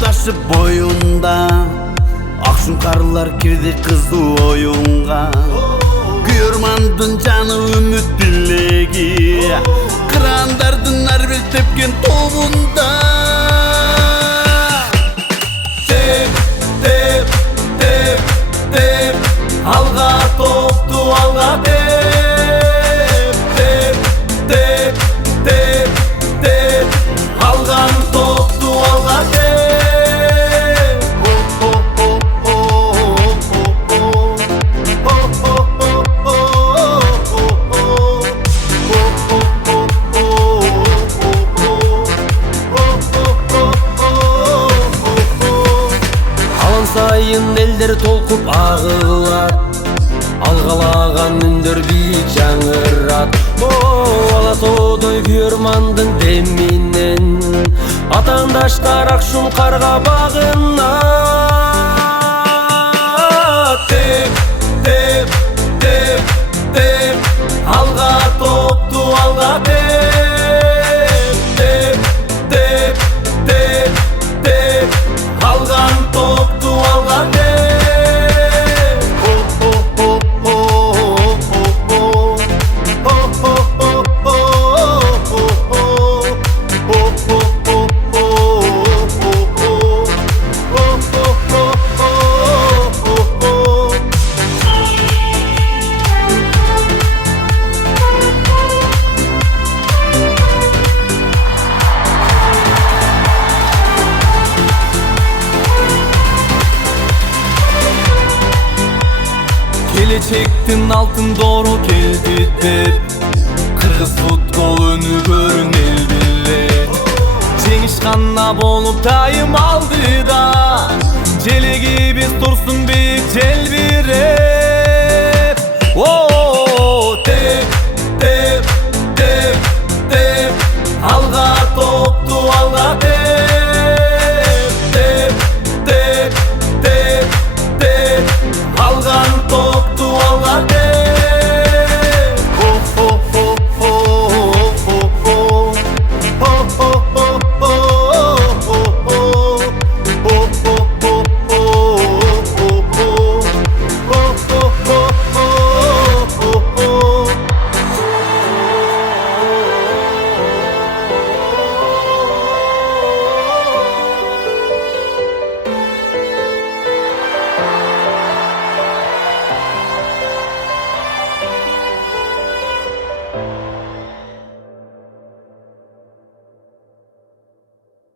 taşıp boyunda Akşun karılar girdi kızı oyunga Kuyurmandın canı ümit dilegi Kırandardın arvel tepken tovunda Tep, tep, tep, tep Alga toptu alga tep Tep, tep, tep, tep Algan toptu alga tep Sayın elleri tolkup ağılar Algalagan ündür büyük жаңырат Ала тоодой күйөрмандын деминен Атаандаштар Акшун карга багына Теп, теп, теп, теп Алга топту алга теп Теп, теп, теп, теп Алган топту алга теп Келечектин алтын doğru келди деп Кыргыз футбол өнүгөрүн эл билет Жеңиш гана болуп тайым алды да Желеги биз турсун бийик желбиреп